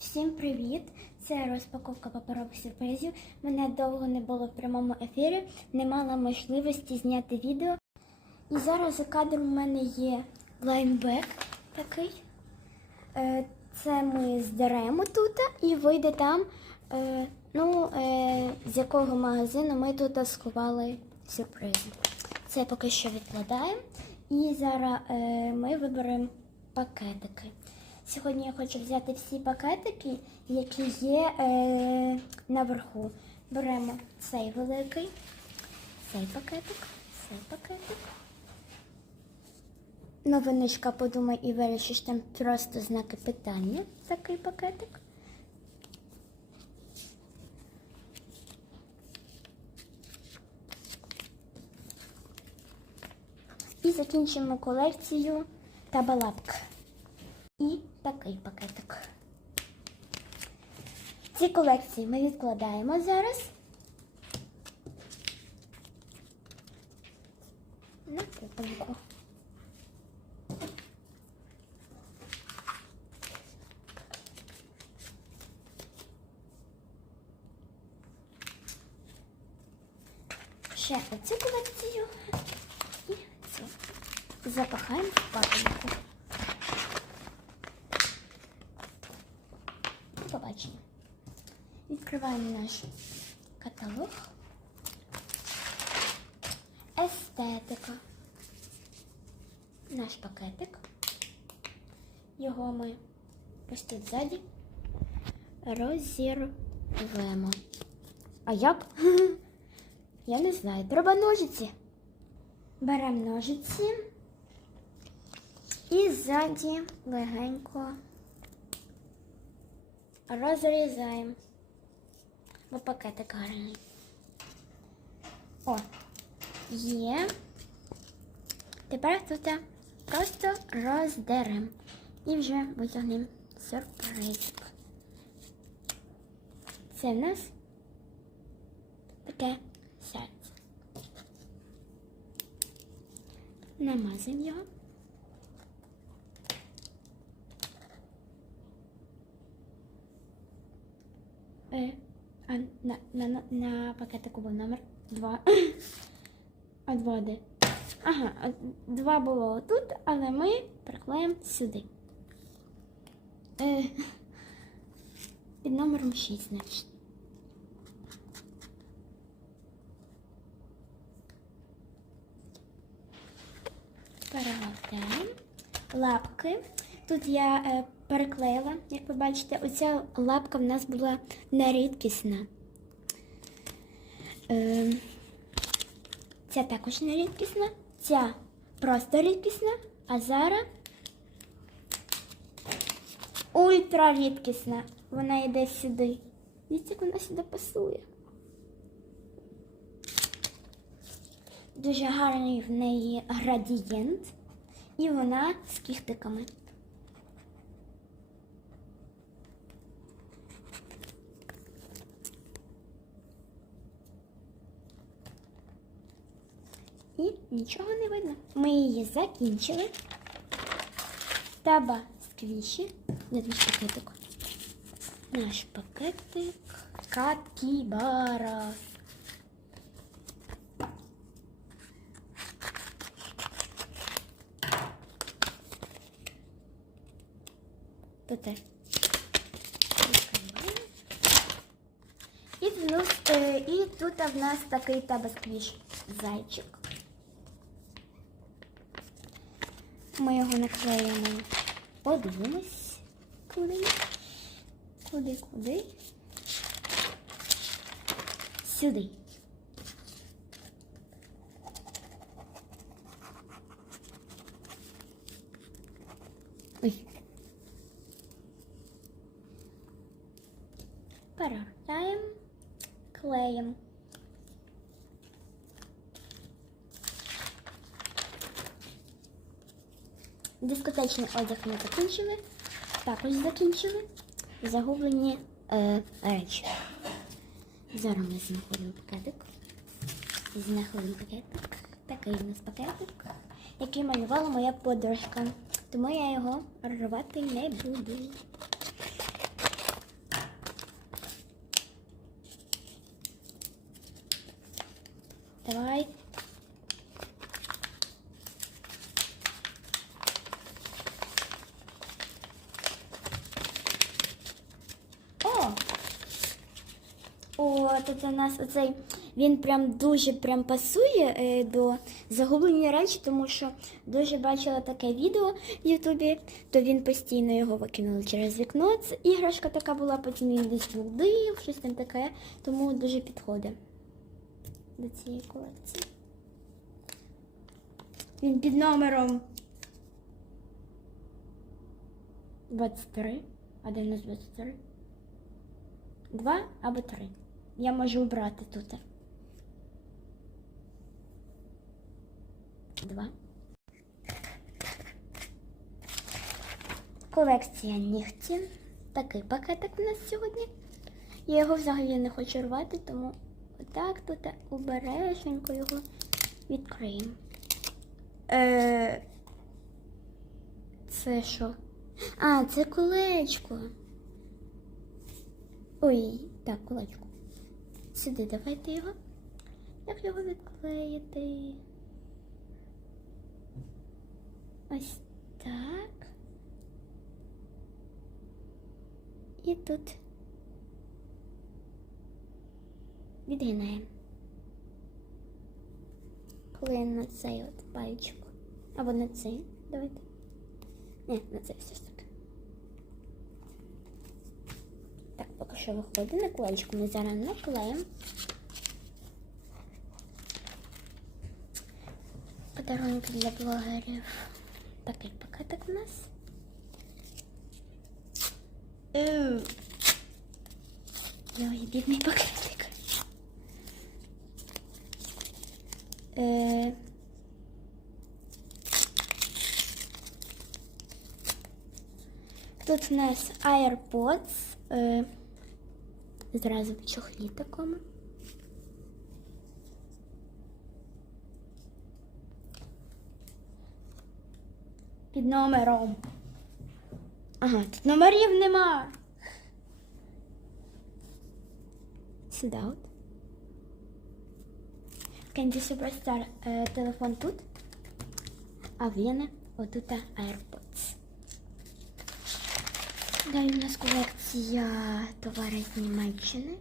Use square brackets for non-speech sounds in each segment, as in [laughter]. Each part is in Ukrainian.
Всім привіт! Це розпаковка паперових сюрпризів. Мене довго не було в прямому ефірі, не мала можливості зняти відео. І зараз за кадром у мене є лайнбек такий. Е, Це ми здеремо тут і вийде там, е, ну, е, з якого магазину ми тут сховали сюрпризи. Це поки що відкладаємо. І зараз ми виберемо пакетики. Сьогодні я хочу взяти всі пакетики, які є е, наверху. Беремо цей великий, цей пакетик, цей пакетик. Новиночка подумай і вирішиш там просто знаки питання. Такий пакетик. І закінчимо колекцію табалапк. Такий пакетик. Ці колекції ми відкладаємо зараз. На купинку. Ще оцю колекцію і цю. Запахаємо в папинку. До побачення. Відкриваємо наш каталог. Естетика. Наш пакетик. Його ми ось тут ззаді розірвемо. А як? [laughs] Я не знаю. Треба ножиці. Беремо ножиці і ззаді легенько розрізаємо. Бо пакетик гарний. О, є. Тепер тут просто роздеремо і вже витягнемо сюрпризик. Це в нас таке серце. Намазуємо його. Е, а на, на, на, пакетику був номер 2. [coughs] А 2 де? Ага, а 2 було тут, але ми приклеїмо сюди. Е, під номером 6, значить. Перегортаємо. Лапки. Тут я е, переклеїла, як ви бачите, оця лапка в нас була нерідкісна. Е, ця також нерідкісна, ця просто рідкісна, а зараз ультрарідкісна. Вона йде сюди. Дивіться, як вона сюди пасує. Дуже гарний в неї градієнт. І вона з кіхтиками. І нічого не видно. Ми її закінчили. Таба сквіші. Твій пакетик? Наш пакетик. Капібара. Тут І, е, і тут в нас такий табасквіш зайчик. Ми його наклеїмо. Подивимось. Куди? Куди, куди? Сюди. Класний одяг ми закінчили. Також закінчили загублені е, речі. Зараз ми знаходимо пакетик. Знаходимо пакетик. Такий у нас пакетик, який малювала моя подружка. Тому я його рвати не буду. Давай тут у нас оцей він прям дуже прям пасує е, до загублені речі, тому що дуже бачила таке відео в Ютубі, то він постійно його викинули через вікно. Це іграшка така була, потім він десь блудив, щось там таке, тому дуже підходить до цієї колекції. Він під номером 23. А де в нас 23? Два або три. Я можу обрати тут. Два. Колекція нігті. Такий пакетик у нас сьогодні. Я його взагалі не хочу рвати, тому отак тут обережненько його відкриємо. Е, це що? А, це колечко. Ой, так, кулачку. Сюди давайте його. Як його відклеїти? Ось так. І тут відгинаємо. Клеїмо на цей от пальчик. Або на цей. Давайте. Ні, на цей все ж таки. Так, поки що виходить на клеєчку. Ми зараз наклеїмо. Подарунки для блогерів. Такий пакетик у нас. Еу. Ой, бідний пакетик. Е... Тут у нас AirPods. Е... Зразу в чохлі такому. Під номером. Ага, тут номерів нема. Сюди от. Candy Superstar е, телефон тут. А в Ліни отут AirPods. Далі у нас колекція товарів з Німеччини.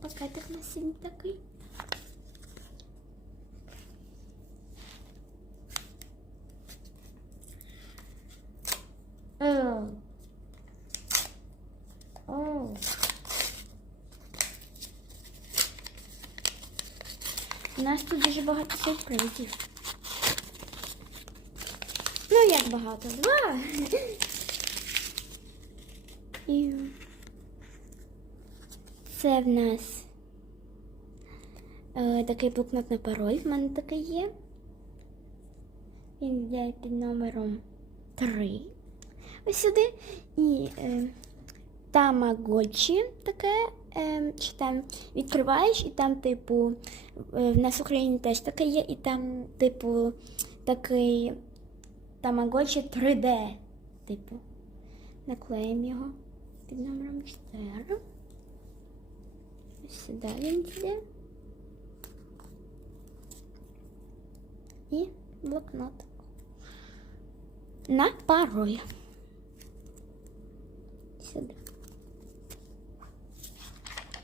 Пакетик нас сьогодні такий. У нас тут дуже багато сюрпризів. Ну, як багато? Два. І це в нас е, такий блокнот на пароль. В мене такий є. Він йде під номером 3. Ось сюди. І е, тамагочі таке. Е, що там відкриваєш, і там, типу, е, в нас в Україні теж таке є, і там, типу, такий тамагочі 3D. Типу, наклеїмо його під номером 4. Ось Сюди він йде. І блокнот. На пароль. Сюди.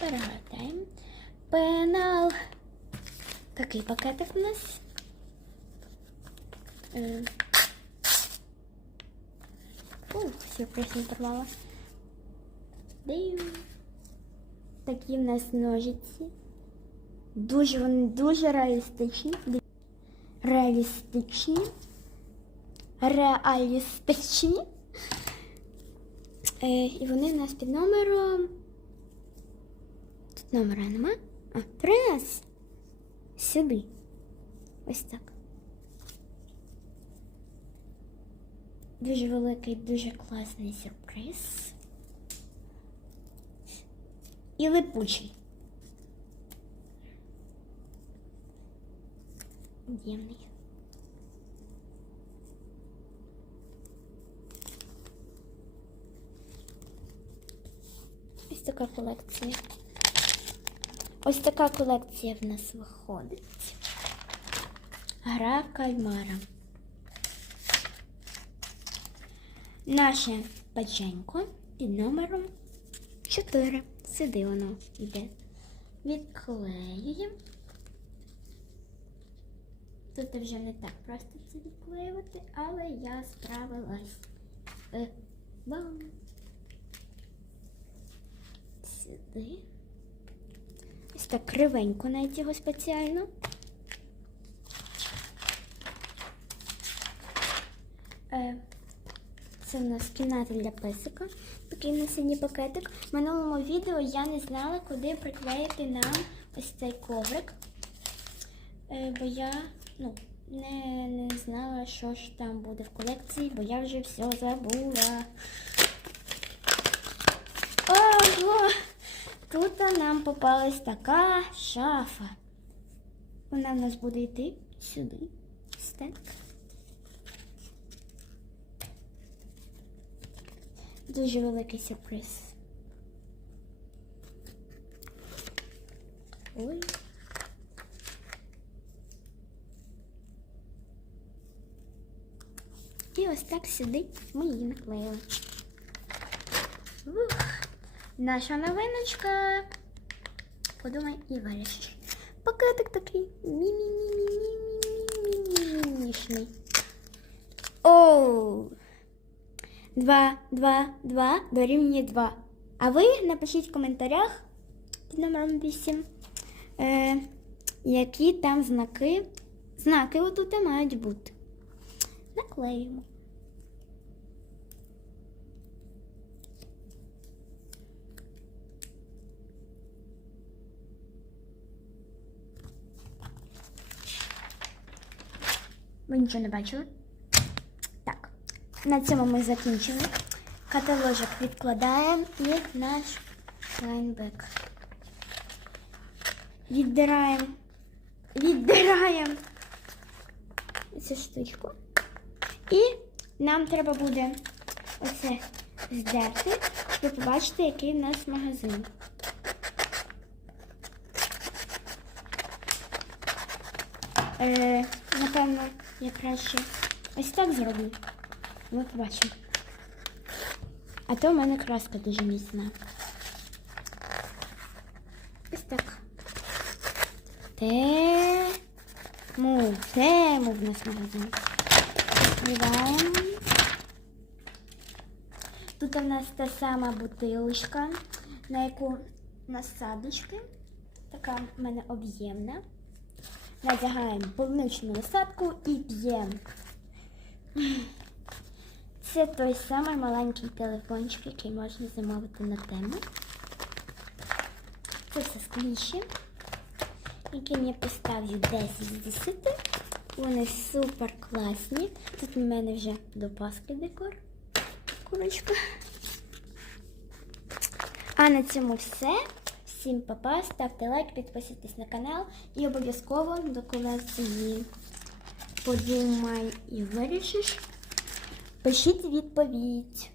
Перегортаємо. Пенал. Такий пакетик у нас. Е. Ух, сюрприз не порвала. Такі в нас ножиці. Дуже вони дуже реалістичні. Реалістичні. Реалістичні. Е, і вони в нас під номером. Тут номера нема. А, 13. Сюди. Ось так. Дуже великий, дуже класний сюрприз. І липучий. Дємний. Ось така колекція. Ось така колекція в нас виходить. Гра кальмара. Наше печенько під номером 4. Сюди воно йде. Відклеюємо. Тут вже не так просто це відклеювати, але я справилась. Е, бам. Сюди. Ось так кривенько навіть його спеціально. Е, це у нас кімната для песика. Такий на синій пакетик. В минулому відео я не знала, куди приклеїти нам ось цей коврик. Е, бо я ну, не, не знала, що ж там буде в колекції, бо я вже все забула. Ого! Тут нам попалась така шафа. Вона в нас буде йти сюди. Ось дуже великий сюрприз. Ой. І ось так сюди мої наклеїли. Ух, наша новиночка. Подумай і вирішиш. Пакетик такий мі мі мі мі мі мі мі мі мі мі мі 2, 2, 2 дорівнює 2. А ви напишіть в коментарях під номером 8, е, які там знаки. Знаки отут і мають бути. Наклеїмо. Ви нічого не бачили? На цьому ми закінчили. Каталожок відкладаємо і наш лайнбек. Віддираємо. Віддираємо цю штучку. І нам треба буде оце здерти, щоб побачити, який в нас магазин. Е, напевно, я краще ось так зроблю. Ми побачимо. А то в мене краска дуже міцна. Ось так. Тему. Тему в нас магазин. Відкриваємо. Тут у нас та сама бутилочка, на яку насадочки. Така в мене об'ємна. Надягаємо полуничну насадку і п'ємо. Це той самий маленький телефончик, який можна замовити на тему. Це все скліші, яким я поставлю 10 з 10. Вони супер класні. Тут у мене вже до Пасхи декор. Курочка. А на цьому все. Всім па-па, ставте лайк, підписуйтесь на канал і обов'язково до колекції подумай і вирішиш. Пишіть відповідь.